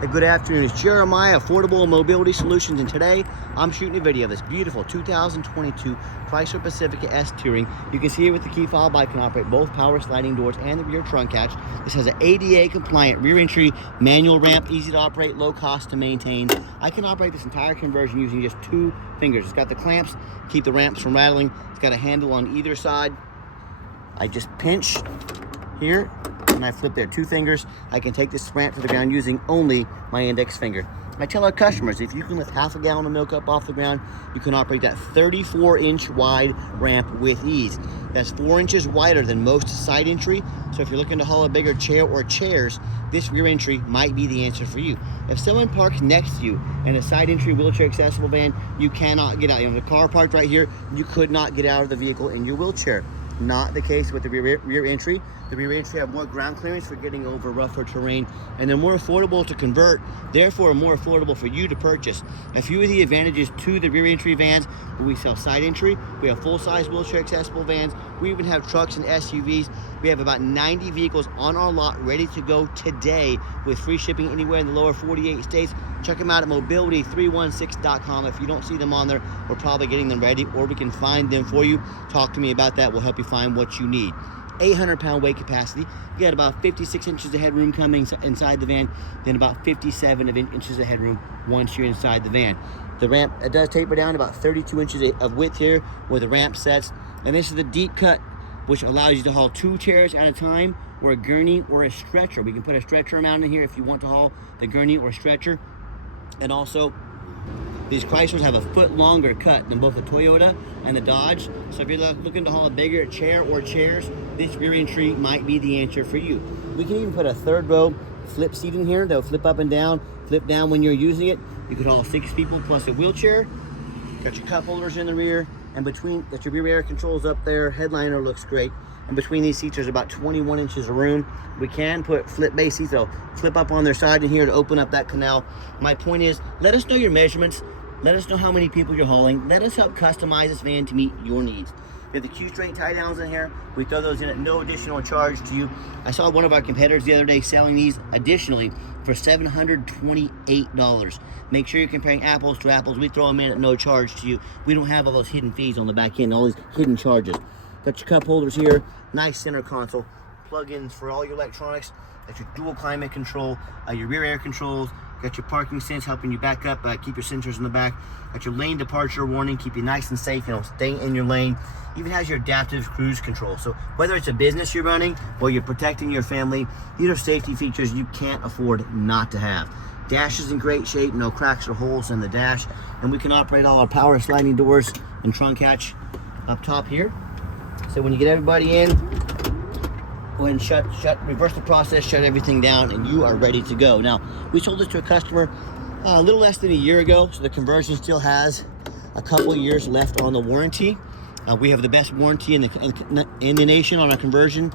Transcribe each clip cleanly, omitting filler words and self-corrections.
Good afternoon, it's Jeremiah, Affordable Mobility Solutions, and today I'm shooting a video of this beautiful 2022 Chrysler Pacifica S Touring. You can see here with the key fob I can operate both power sliding doors and the rear trunk hatch. This has an ADA compliant rear entry manual ramp, easy to operate, low cost to maintain. I can operate this entire conversion using just 2 fingers. It's got the clamps, keep the ramps from rattling. It's got a handle on either side. I just pinch here and I flip there, 2 fingers. I can take this ramp to the ground using only my index finger. I tell our customers, if you can lift half a gallon of milk up off the ground, you can operate that 34-inch wide ramp with ease. That's 4 inches wider than most side entry. So if you're looking to haul a bigger chair or chairs, this rear entry might be the answer for you. If someone parks next to you in a side entry wheelchair accessible van, you cannot get out. You know, the car parked right here, you could not get out of the vehicle in your wheelchair. Not the case with the rear entry. The rear entry have more ground clearance for getting over rougher terrain, and they're more affordable to convert, therefore more affordable for you to purchase. A few of the advantages to the rear entry vans: we sell side entry, we have full-size wheelchair accessible vans, we even have trucks and SUVs. We have about 90 vehicles on our lot ready to go today with free shipping anywhere in the lower 48 states. Check them out at mobility316.com. If you don't see them on there, we're probably getting them ready, or we can find them for you. Talk to me about that. We'll help you find what you need. 800-pound weight capacity. You got about 56 inches of headroom coming inside the van, then about 57 inches of headroom once you're inside the van. The ramp, it does taper down about 32 inches of width here where the ramp sets. And this is the deep cut, which allows you to haul 2 chairs at a time, or a gurney or a stretcher. We can put a stretcher mount in here if you want to haul the gurney or stretcher. And also, these Chryslers have a foot longer cut than both the Toyota and the Dodge. So if you're looking to haul a bigger chair or chairs, this rear entry might be the answer for you. We can even put a 3rd row flip seat in here. They'll flip up and down, flip down when you're using it. You could haul 6 people plus a wheelchair. Got your cup holders in the rear, and between, got your rear air controls up there. Headliner looks great. And between these seats, there's about 21 inches of room. We can put flip base seats. They'll flip up on their side in here to open up that canal. My point is, let us know your measurements. Let us know how many people you're hauling. Let us help customize this van to meet your needs. We have the Q-string tie downs in here. We throw those in at no additional charge to you. I saw one of our competitors the other day selling these additionally for $728. Make sure you're comparing apples to apples. We throw them in at no charge to you. We don't have all those hidden fees on the back end, all these hidden charges. Got your cup holders here, nice center console, plug-ins for all your electronics. Got your dual climate control, your rear air controls. Got your parking sense helping you back up, keep your sensors in the back. Got your lane departure warning, keep you nice and safe, stay in your lane. Even has your adaptive cruise control. So whether it's a business you're running or you're protecting your family, these are safety features you can't afford not to have. Dash is in great shape, no cracks or holes in the dash. And we can operate all our power sliding doors and trunk hatch up top here. So when you get everybody in, go ahead and reverse the process, shut everything down, and you are ready to go. Now, we sold this to a customer a little less than a year ago, so the conversion still has a couple years left on the warranty. We have the best warranty in the nation on our conversion.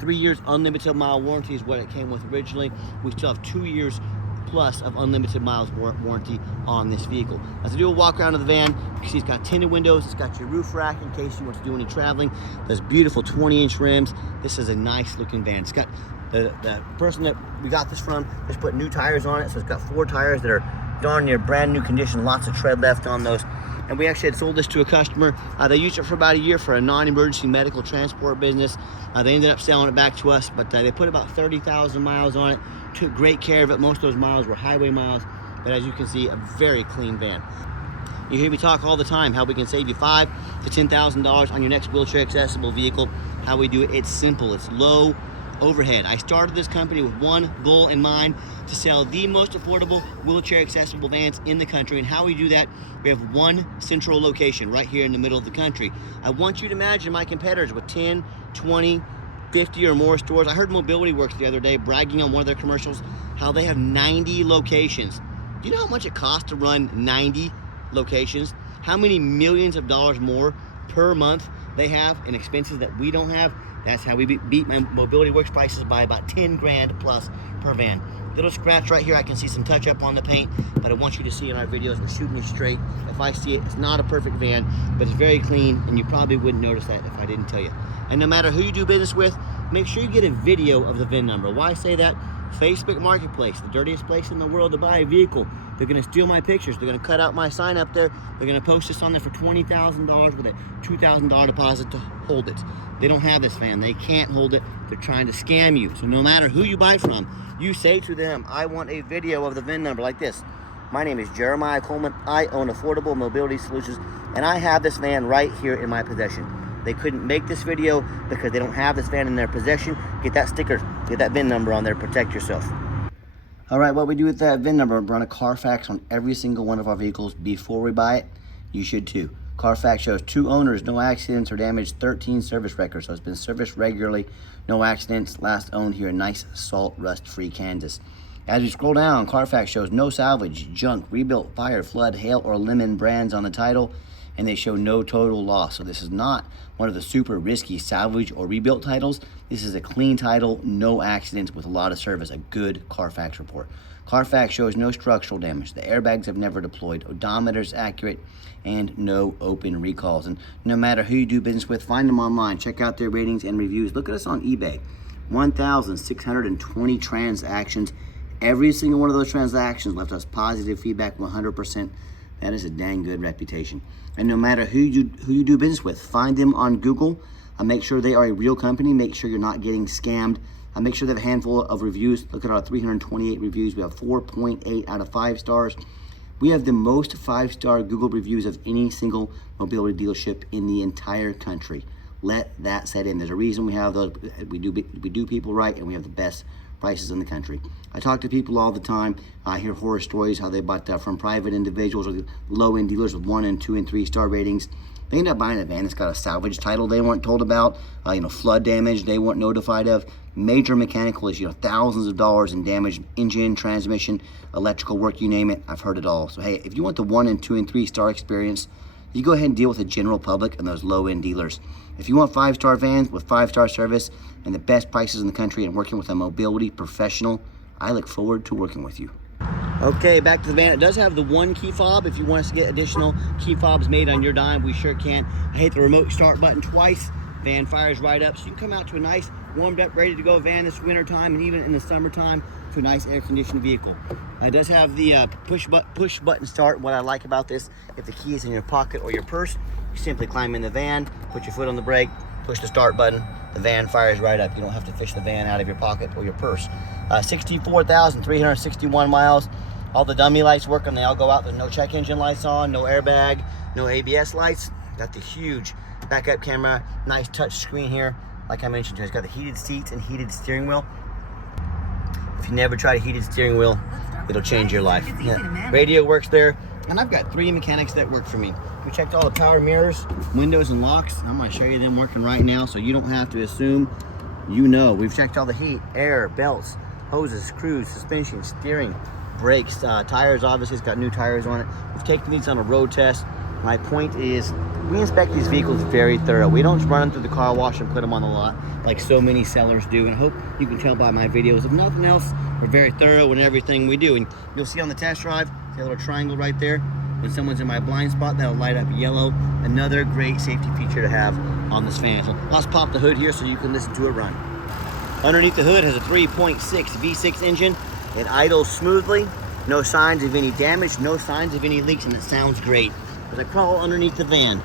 3 years unlimited mile warranty is what it came with originally. We still have 2 years plus of unlimited miles warranty on this vehicle. As I do a walk around of the van, you can see it's got tinted windows, it's got your roof rack in case you want to do any traveling. There's beautiful 20-inch rims. This is a nice looking van. It's got the person that we got this from just put new tires on it, so it's got 4 tires that are darn near brand new condition, lots of tread left on those. And we actually had sold this to a customer. They used it for about a year for a non-emergency medical transport business. They ended up selling it back to us, but they put about 30,000 miles on it. Took great care of it. Most of those miles were highway miles, but as you can see, a very clean van. You hear me talk all the time how we can save you $5,000 to $10,000 on your next wheelchair accessible vehicle. How we do it, it's simple. It's low overhead. I started this company with one goal in mind: to sell the most affordable wheelchair accessible vans in the country. And how we do that, we have one central location right here in the middle of the country. I want you to imagine my competitors with 10, 20, 50 or more stores. I heard Mobility Works the other day bragging on one of their commercials how they have 90 locations. Do you know how much it costs to run 90 locations? How many millions of dollars more per month they have in expenses that we don't have? That's how we beat my Mobility Works prices by about 10 grand plus per van. Little scratch right here, I can see some touch up on the paint, but I want you to see in our videos, we're shooting you straight. If I see it, it's not a perfect van, but it's very clean, and you probably wouldn't notice that if I didn't tell you. And no matter who you do business with, make sure you get a video of the VIN number. Why I say that? Facebook Marketplace, the dirtiest place in the world to buy a vehicle. They're gonna steal my pictures. They're gonna cut out my sign up there. They're gonna post this on there for $20,000 with a $2,000 deposit to hold it. They don't have this van. They can't hold it. They're trying to scam you. So no matter who you buy from, you say to them, I want a video of the VIN number like this. My name is Jeremiah Coleman. I own Affordable Mobility Solutions, and I have this van right here in my possession. They couldn't make this video because they don't have this van in their possession. Get that sticker, get that VIN number on there, protect yourself. All right, what we do with that VIN number, run a Carfax on every single one of our vehicles before we buy it. You should too. Carfax shows 2 owners, no accidents or damage, 13 service records. So it's been serviced regularly, no accidents, last owned here in nice salt rust-free Kansas. As we scroll down, Carfax shows no salvage, junk, rebuilt, fire, flood, hail, or lemon brands on the title, and they show no total loss. So this is not one of the super risky salvage or rebuilt titles. This is a clean title, no accidents with a lot of service, a good Carfax report. Carfax shows no structural damage. The airbags have never deployed, odometer's accurate, and no open recalls. And no matter who you do business with, find them online. Check out their ratings and reviews. Look at us on eBay. 1,620 transactions. Every single one of those transactions left us positive feedback, 100%. That is a dang good reputation. And no matter who you do business with, find them on Google. Make sure they are a real company. Make sure you're not getting scammed. Make sure they have a handful of reviews. Look at our 328 reviews. We have 4.8 out of 5 stars. We have the most 5-star Google reviews of any single mobility dealership in the entire country. Let that set in. There's a reason we have those. We do people right, and we have the best prices in the country. I talk to people all the time. I hear horror stories how they bought from private individuals or low-end dealers with 1 and 2 and 3 star ratings. They end up buying a van that's got a salvage title they weren't told about, flood damage they weren't notified of, major mechanical issue, thousands of dollars in damage, engine, transmission, electrical work, you name it. I've heard it all. So hey, if you want the 1 and 2 and 3 star experience, you go ahead and deal with the general public and those low-end dealers. If you want 5-star vans with 5-star service and the best prices in the country and working with a mobility professional, I look forward to working with you. Okay, back to the van. It does have the 1 key fob. If you want us to get additional key fobs made on your dime, we sure can. I hit the remote start button twice. Van fires right up, so you can come out to a nice, warmed up, ready to go van this winter time and even in the summertime to a nice air-conditioned vehicle. It does have the push button start. What I like about this, if the key is in your pocket or your purse, you simply climb in the van, put your foot on the brake, push the start button, the van fires right up. You don't have to fish the van out of your pocket or your purse. 64,361 miles. All the dummy lights work and they all go out. There's no check engine lights on, no airbag, no ABS lights. Got the huge backup camera, nice touch screen here. Like I mentioned, it's got the heated seats and heated steering wheel. If you never tried a heated steering wheel, it'll change your life. Yeah. Radio works there. And I've got 3 mechanics that work for me. We checked all the power mirrors, windows, and locks. I'm gonna show you them working right now so you don't have to assume you know. We've checked all the heat, air, belts, hoses, screws, suspension, steering, brakes, tires. Obviously it's got new tires on it. We've taken these on a road test. My point is, we inspect these vehicles very thorough. We don't just run them through the car wash and put them on the lot like so many sellers do. And I hope you can tell by my videos. If nothing else, we're very thorough in everything we do. And you'll see on the test drive, see a little triangle right there. When someone's in my blind spot, that'll light up yellow. Another great safety feature to have on this fan. So let's pop the hood here so you can listen to it run. Underneath the hood has a 3.6 V6 engine. It idles smoothly. No signs of any damage, no signs of any leaks, and it sounds great. As I crawl underneath the van,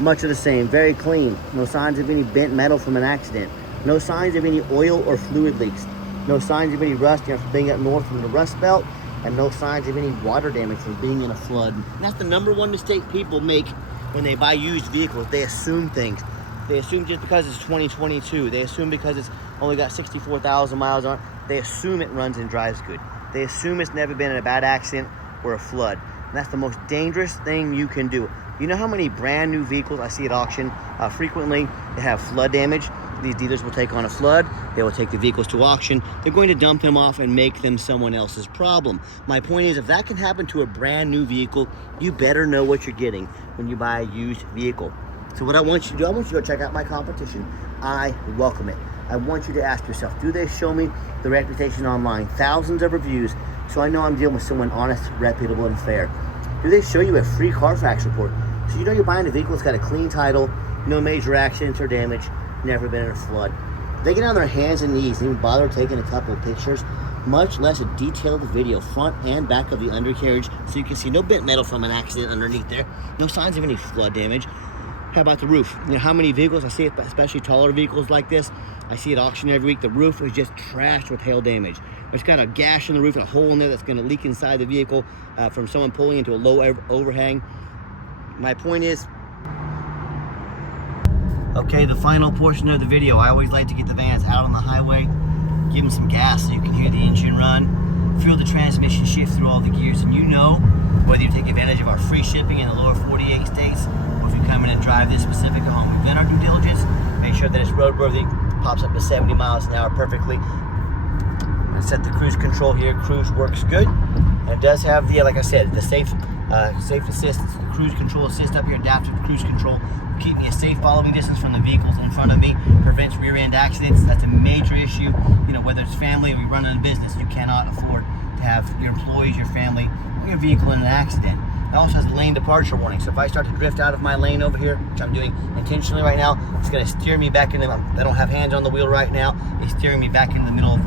much of the same, very clean. No signs of any bent metal from an accident. No signs of any oil or fluid leaks. No signs of any rust from being up north from the Rust Belt, and no signs of any water damage from being in a flood. And that's the #1 mistake people make when they buy used vehicles. They assume things. They assume just because it's 2022. They assume because it's only got 64,000 miles on it. They assume it runs and drives good. They assume it's never been in a bad accident or a flood. And that's the most dangerous thing you can do. You know how many brand new vehicles I see at auction frequently that have flood damage? These dealers will take on a flood. They will take the vehicles to auction. They're going to dump them off and make them someone else's problem. My point is, if that can happen to a brand new vehicle, you better know what you're getting when you buy a used vehicle. So what I want you to do, I want you to go check out my competition. I welcome it. I want you to ask yourself, do they show me the reputation online? Thousands of reviews, so I know I'm dealing with someone honest, reputable, and fair. Do they show you a free Carfax report? So you know you're buying a vehicle that's got a clean title, no major accidents or damage, never been in a flood. They get on their hands and knees and even bother taking a couple of pictures, much less a detailed video front and back of the undercarriage, so you can see no bent metal from an accident underneath there, no signs of any flood damage. How about the roof? You know how many vehicles I see, especially taller vehicles like this, I see at auction every week. The roof is just trashed with hail damage. There's got a gash in the roof and a hole in there that's going to leak inside the vehicle from someone pulling into a low overhang. My point is, okay, the final portion of the video, I always like to get the vans out on the highway, give them some gas so you can hear the engine run, feel the transmission shift through all the gears, and you know whether you take advantage of our free shipping in the lower 48 states or if you come in and drive this Pacifica home. We've done our due diligence, make sure that it's roadworthy, pops up to 70 miles an hour perfectly. I'm going to set the cruise control here. Cruise works good. And it does have the, like I said, the safe assist, cruise control assist up here, adaptive cruise control. Keep me a safe following distance from the vehicles in front of me, prevents rear end accidents. That's a major issue. You know, whether it's family or you're running a business, you cannot afford to have your employees, your family, or your vehicle in an accident. It also has a lane departure warning. So if I start to drift out of my lane over here, which I'm doing intentionally right now, it's going to steer me back into, I don't have hands on the wheel right now, it's steering me back in the middle of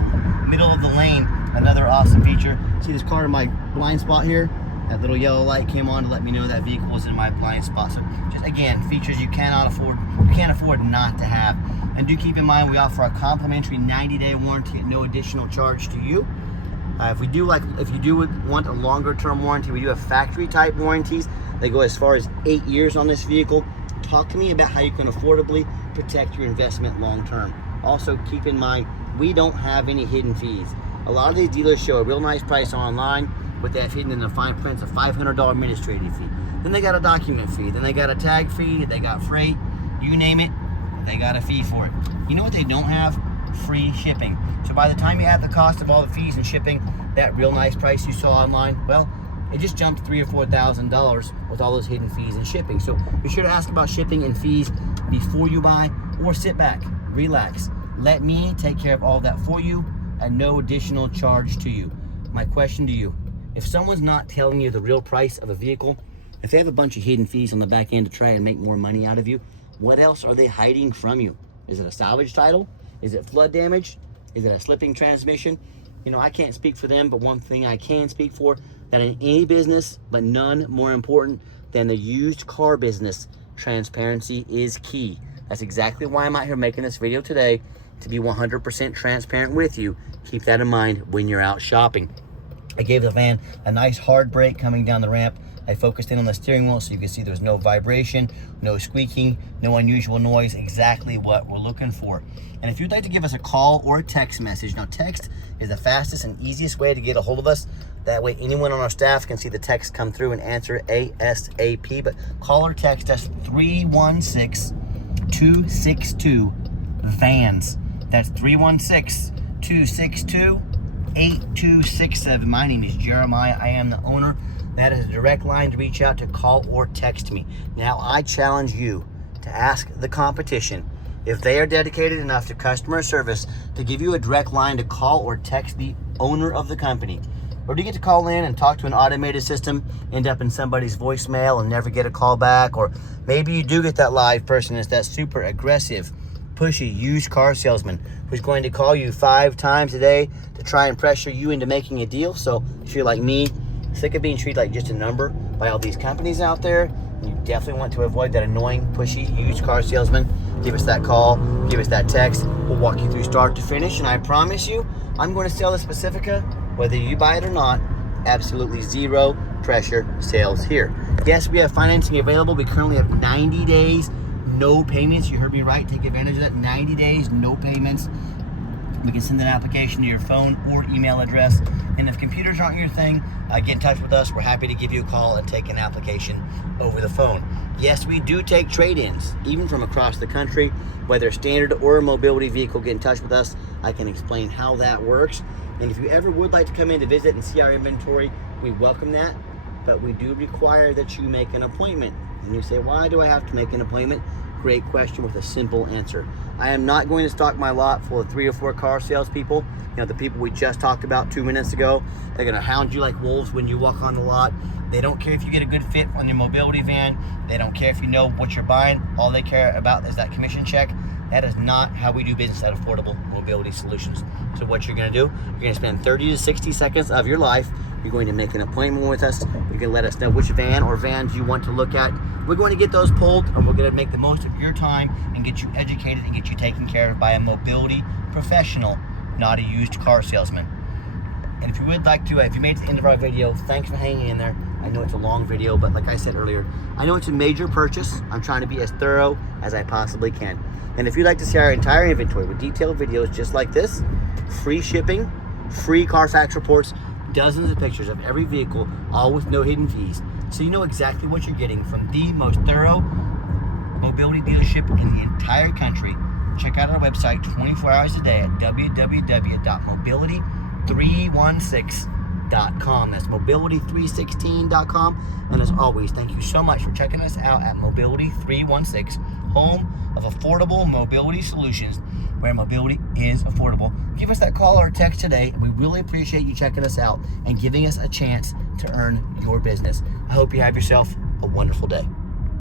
the lane. Another awesome feature. See this car in my blind spot here? That little yellow light came on to let me know that vehicle was in my blind spot. So just again, features you can't afford not to have. And do keep in mind, we offer a complimentary 90-day warranty at no additional charge to you. If you do want a longer term warranty, we do have factory type warranties. They go as far as 8 years on this vehicle. Talk to me about how you can affordably protect your investment long term. Also keep in mind, we don't have any hidden fees. A lot of these dealers show a real nice price online, with that hidden in the fine print, a $500 administrative fee. Then they got a document fee. Then they got a tag fee. They got freight. You name it, they got a fee for it. You know what they don't have? Free shipping. So by the time you add the cost of all the fees and shipping, that real nice price you saw online, well, it just jumped $3,000 or $4,000 with all those hidden fees and shipping. So be sure to ask about shipping and fees before you buy, or sit back, relax. Let me take care of all that for you at no additional charge to you. My question to you, if someone's not telling you the real price of a vehicle, if they have a bunch of hidden fees on the back end to try and make more money out of you, what else are they hiding from you? Is it a salvage title? Is it flood damage? Is it a slipping transmission? You know, I can't speak for them, but one thing I can speak for, that in any business, but none more important than the used car business, transparency is key. That's exactly why I'm out here making this video today, to be 100% transparent with you. Keep that in mind when you're out shopping. I gave the van a nice hard brake coming down the ramp. I focused in on the steering wheel so you can see there's no vibration, no squeaking, no unusual noise, exactly what we're looking for. And if you'd like to give us a call or a text message, now text is the fastest and easiest way to get a hold of us. That way anyone on our staff can see the text come through and answer ASAP. But call or text us 316-262-VANS. That's 316-262-8267. My name is Jeremiah. I am the owner. That is a direct line to reach out, to call or text me. Now I challenge you to ask the competition if they are dedicated enough to customer service to give you a direct line to call or text the owner of the company. Or do you get to call in and talk to an automated system, end up in somebody's voicemail and never get a call back? Or maybe you do get that live person. It's that super aggressive, pushy used car salesman who's going to call you 5 times a day to try and pressure you into making a deal. So if you're like me, sick of being treated like just a number by all these companies out there, you definitely want to avoid that annoying, pushy used car salesman, give us that call, give us that text. We'll walk you through start to finish, and I promise you, I'm going to sell this Pacifica, whether you buy it or not. Absolutely zero pressure sales here. Yes, we have financing available. We currently have 90 days, no payments. You heard me right. Take advantage of that. 90 days, no payments. We can send an application to your phone or email address. And if computers aren't your thing, get in touch with us. We're happy to give you a call and take an application over the phone. Yes, we do take trade-ins, even from across the country. Whether standard or a mobility vehicle, get in touch with us. I can explain how that works. And if you ever would like to come in to visit and see our inventory, we welcome that. But we do require that you make an appointment. And you say, why do I have to make an appointment? Great question with a simple answer. I am not going to stock my lot full of 3 or 4 car salespeople. You know, the people we just talked about 2 minutes ago. They're going to hound you like wolves when you walk on the lot. They don't care if you get a good fit on your mobility van. They don't care if you know what you're buying. All they care about is that commission check. That is not how we do business at Affordable Mobility Solutions. So what you're gonna do, you're gonna spend 30 to 60 seconds of your life. You're going to make an appointment with us. You can let us know which van or vans you want to look at. We're going to get those pulled, and we're going to make the most of your time and get you educated and get you taken care of by a mobility professional, not a used car salesman. And if you would like to, if you made it to the end of our video, thanks for hanging in there. I know it's a long video, but like I said earlier, I know it's a major purchase. I'm trying to be as thorough as I possibly can. And if you'd like to see our entire inventory with detailed videos just like this, free shipping, free Carfax reports, dozens of pictures of every vehicle, all with no hidden fees, so you know exactly what you're getting from the most thorough mobility dealership in the entire country. Check out our website 24 hours a day at www.mobility316.com. That's mobility316.com. And as always, thank you so much for checking us out at Mobility 316, home of affordable mobility solutions, where mobility is affordable. Give us that call or text today. We really appreciate you checking us out and giving us a chance to earn your business. I hope you have yourself a wonderful day.